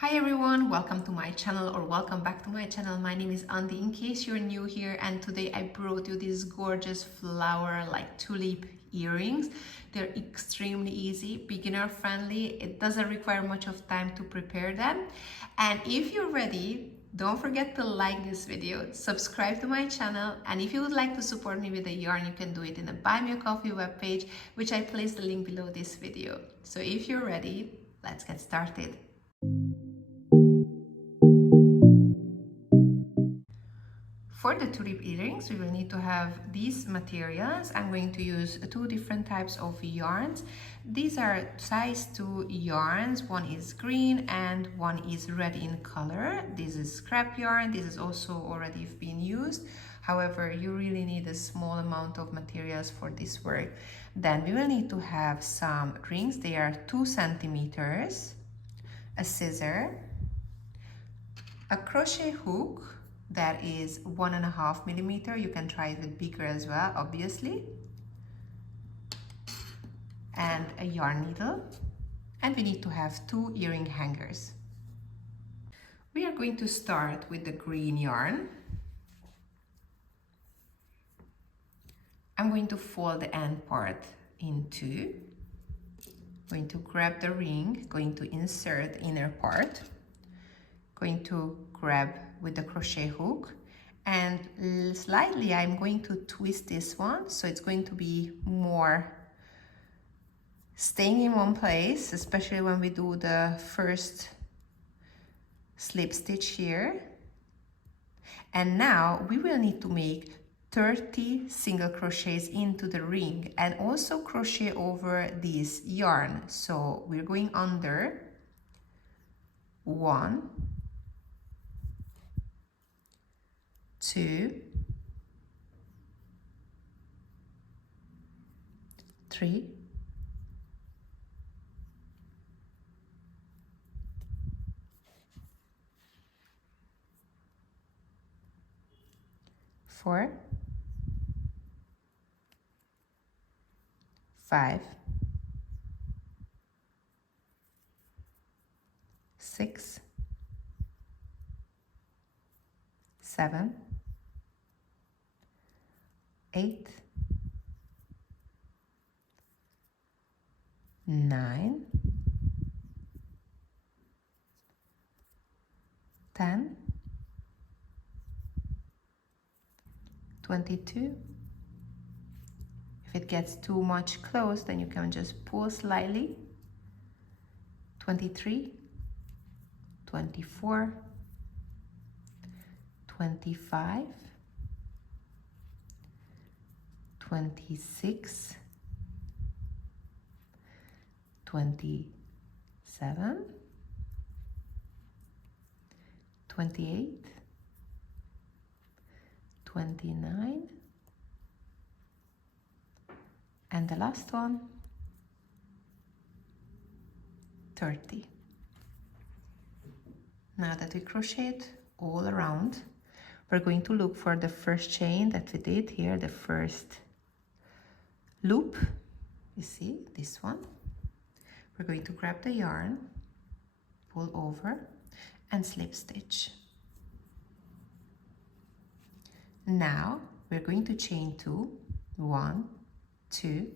Hi everyone, welcome to my channel or welcome back to my channel. My name is Andy in case you're new here, and today I brought you these gorgeous flower like tulip earrings. They're extremely easy, beginner friendly. It doesn't require much of time to prepare them. And if you're ready, don't forget to like this video, subscribe to my channel, and if you would like to support me with a yarn, you can do it in the Buy Me a Coffee webpage, which I placed the link below this video. So if you're ready, let's get started. For the tulip earrings, we will need to have these materials. I'm going to use two different types of yarns. These are size 2 yarns. One is green and one is red in color. This is scrap yarn. This is also already been used. However, you really need a small amount of materials for this work. Then we will need to have some rings. They are 2 centimeters, a scissor, a crochet hook that is 1.5 millimeter. You can try it with bigger as well, obviously, and a yarn needle, and we need to have 2 earring hangers. We are going to start with the green yarn. I'm going to fold the end part in 2, going to grab the ring, going to insert inner part, going to grab with the crochet hook, and slightly I'm going to twist this one so it's going to be more staying in one place, especially when we do the first slip stitch here. And now we will need to make 30 single crochets into the ring and also crochet over this yarn. So we're going under 1, 2, 3, 4, 5, 6, 7, 8, 9, 10, 22. If it gets too much close, then you can just pull slightly. 23, 24, 25, 26, 27, 28, 29, and the last one, 30. Now that we crocheted all around, we're going to look for the first chain that we did here, the first loop. You see this one? We're going to grab the yarn, pull over, and slip stitch. Now we're going to chain 2, 1, 2,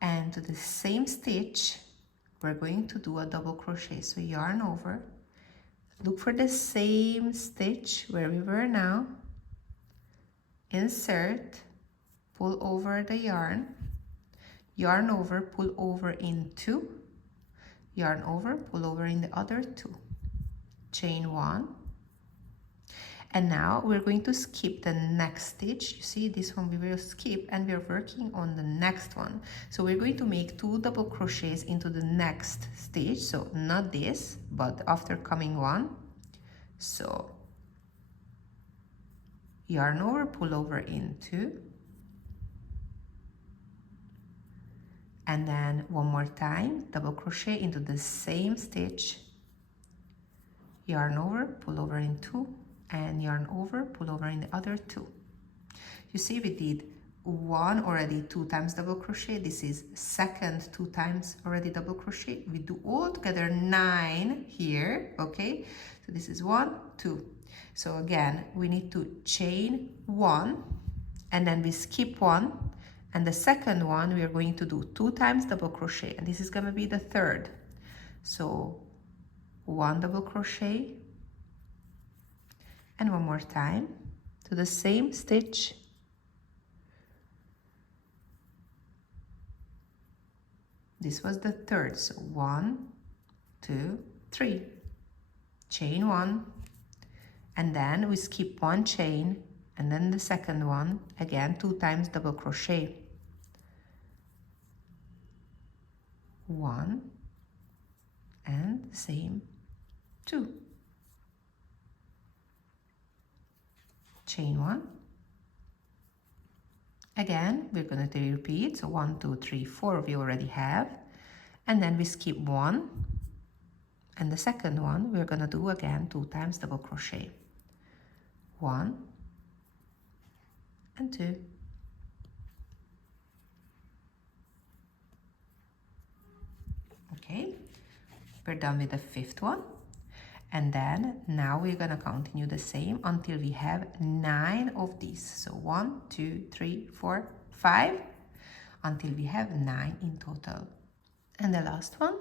and to the same stitch we're going to do a double crochet. So yarn over, look for the same stitch where we were now, insert, pull over the yarn, yarn over, pull over in 2, yarn over, pull over in the other 2, chain 1, and now we're going to skip the next stitch. You see, this one we will skip, and we're working on the next one. So we're going to make 2 double crochets into the next stitch, so not this, but after coming one. So yarn over, pull over in 2, and then one more time, double crochet into the same stitch, yarn over, pull over in 2, and yarn over, pull over in the other 2. You see, we did one already 2 times double crochet. This is second 2 times already double crochet. We do all together 9 here, okay? So this is 1, 2. So again, we need to chain 1, and then we skip 1, and the second one we are going to do 2 times double crochet, and this is going to be the third. So 1 double crochet, and one more time to the same stitch. This was the third, so 1, 2, 3, chain 1, and then we skip 1 chain, and then the second one, again 2 times double crochet. 1, and same 2. Chain 1. Again, we're going to repeat, so 1, 2, 3, 4 we already have, and then we skip 1, and the second one we're going to do again 2 times double crochet. 1 and 2. Okay, we're done with the fifth one, and then now we're going to continue the same until we have 9 of these. So 1, 2, 3, 4, 5, until we have 9 in total. And the last one.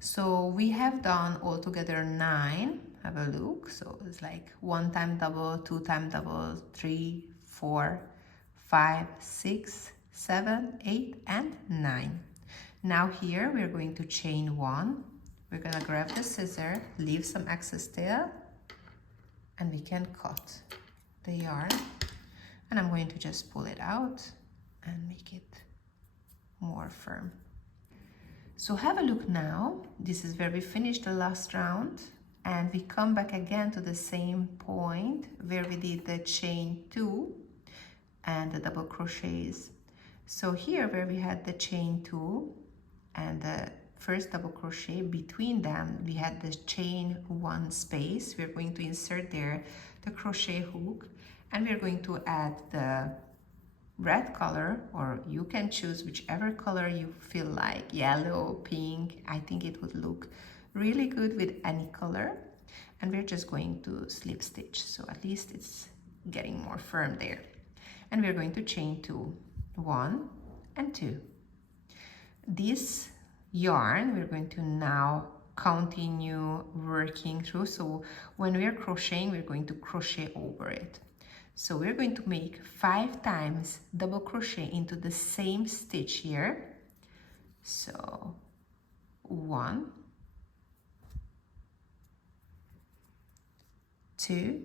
So we have done altogether 9. Have a look. So it's like 1 time double, 2 time double, 3, 4, 5, 6, 7, 8, and 9. Now here we're going to chain 1. We're going to grab the scissor, leave some excess tail, and we can cut the yarn. And I'm going to just pull it out and make it more firm. So have a look now. This is where we finished the last round, and we come back again to the same point where we did the chain 2 and the double crochets. So here where we had the chain 2 and the first double crochet, between them we had the chain 1 space. We're going to insert there the crochet hook, and we're going to add the red color, or you can choose whichever color you feel like, yellow, pink. I think it would look really good with any color. And we're just going to slip stitch, so at least it's getting more firm there. And we're going to chain 2, 1 and 2. This yarn we're going to now continue working through. So when we're crocheting, we're going to crochet over it. So we're going to make 5 times double crochet into the same stitch here. So 1, 2,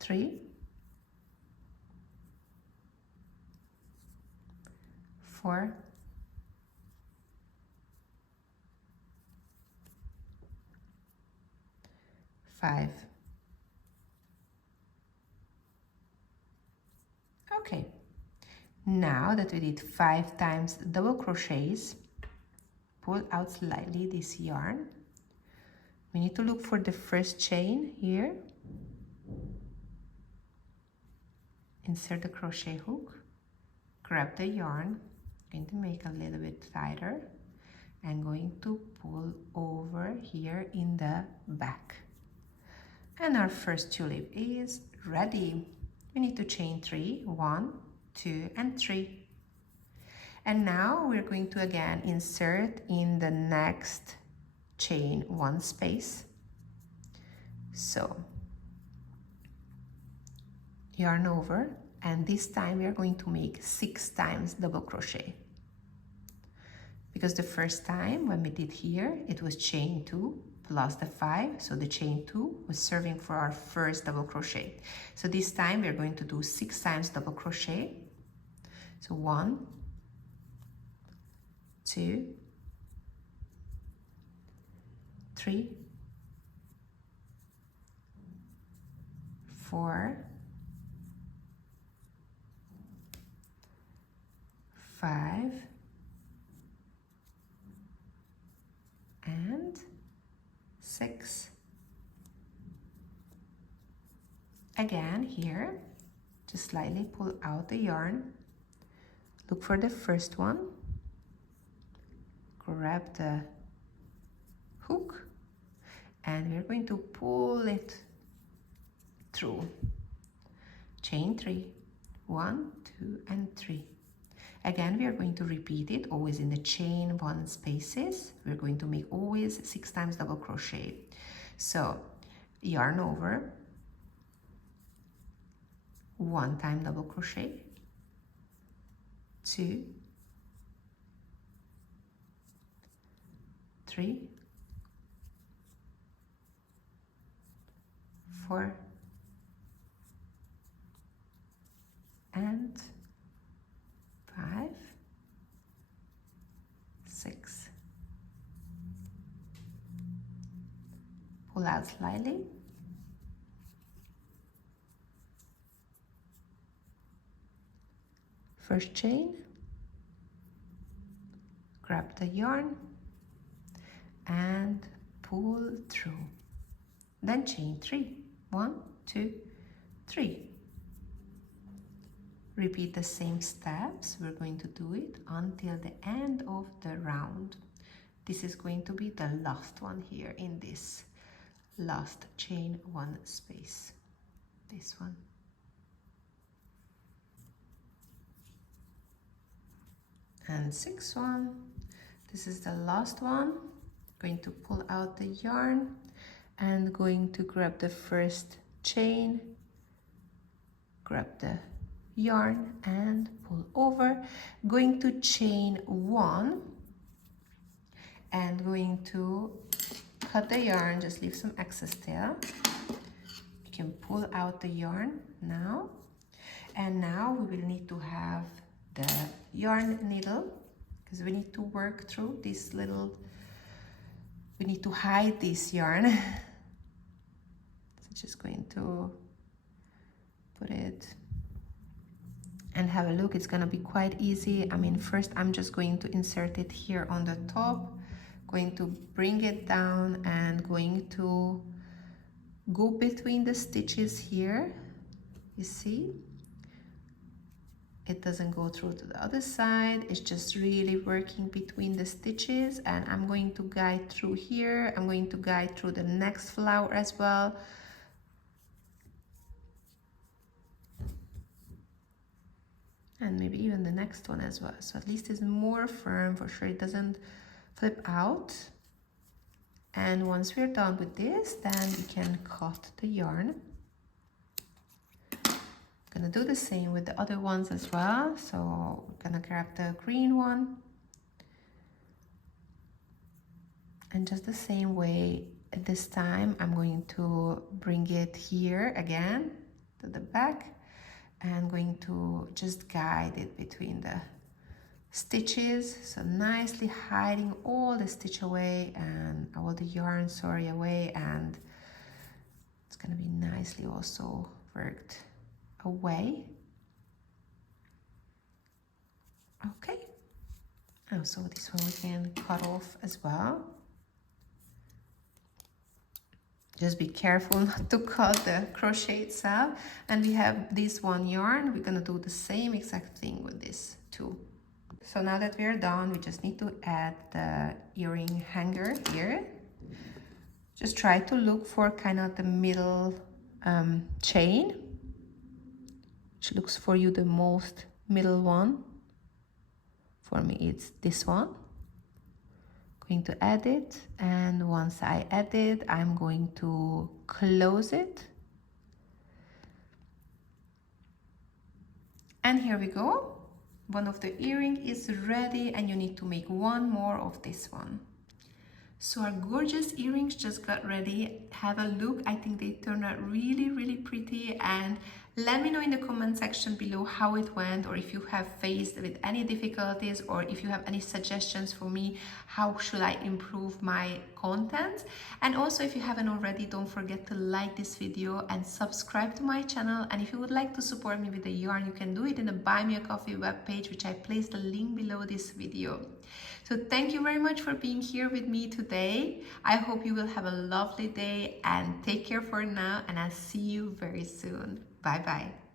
3, 4, 5. Okay, now that we did 5 times double crochets, pull out slightly this yarn. We need to look for the first chain here. Insert the crochet hook, grab the yarn, going to make a little bit tighter, and going to pull over here in the back. And our first tulip is ready. We need to chain 3, 1, 2, and 3. And now we're going to again insert in the next chain 1 space. So yarn over, and this time we are going to make 6 times double crochet. Because the first time when we did here, it was chain 2 plus the 5, so the chain 2 was serving for our first double crochet. So this time we're going to do 6 times double crochet. So 1, 2, 3, 4, 5 and 6. Again here, just slightly pull out the yarn, look for the first one, grab the hook, and we're going to pull it through. Chain 3, 1, 2 and 3. Again, we are going to repeat it always in the chain 1 spaces. We're going to make always 6 times double crochet. So yarn over, 1 time double crochet, 2, 3, 4 and 5, 6. Pull out slightly. First chain, grab the yarn and pull through. Then chain 3, 1, 2, 3. Repeat the same steps. We're going to do it until the end of the round. This is going to be the last one here in this last chain 1 space. This one. And 6th one. This is the last one. Going to pull out the yarn and going to grab the first chain, grab the yarn and pull over, going to chain 1 and going to cut the yarn, just leave some excess there. You can pull out the yarn now, and now we will need to have the yarn needle because we need to work through this little, we need to hide this yarn. So just going to put it and have a look. It's gonna be quite easy. I mean, first I'm just going to insert it here on the top, going to bring it down and going to go between the stitches here. You see, it doesn't go through to the other side. It's just really working between the stitches, and I'm going to guide through here. I'm going to guide through the next flower as well. And maybe even the next one as well. So at least it's more firm, for sure it doesn't flip out. And once we're done with this, then we can cut the yarn. Gonna do the same with the other ones as well. So we're gonna grab the green one. And just the same way, this time I'm going to bring it here again to the back. And going to just guide it between the stitches, so nicely hiding all the stitch away and all the yarn, sorry, away, and it's gonna be nicely also worked away. Okay, oh, so this one we can cut off as well. Just be careful not to cut the crochet itself. And we have this one yarn. We're gonna do the same exact thing with this too. So now that we are done, we just need to add the earring hanger here. Just try to look for kind of the middle chain, which looks for you the most middle one. For me, it's this one. Going to add it, and once I add it, I'm going to close it. And here we go. One of the earring is ready, and you need to make one more of this one. So our gorgeous earrings just got ready. Have a look. I think they turned out really, really pretty. And let me know in the comment section below how it went, or if you have faced with any difficulties, or if you have any suggestions for me, how should I improve my content. And also, if you haven't already, don't forget to like this video and subscribe to my channel. And if you would like to support me with the yarn, you can do it in the Buy Me a Coffee webpage, which I placed the link below this video. So thank you very much for being here with me today. I hope you will have a lovely day, and take care for now, and I'll see you very soon. Bye bye.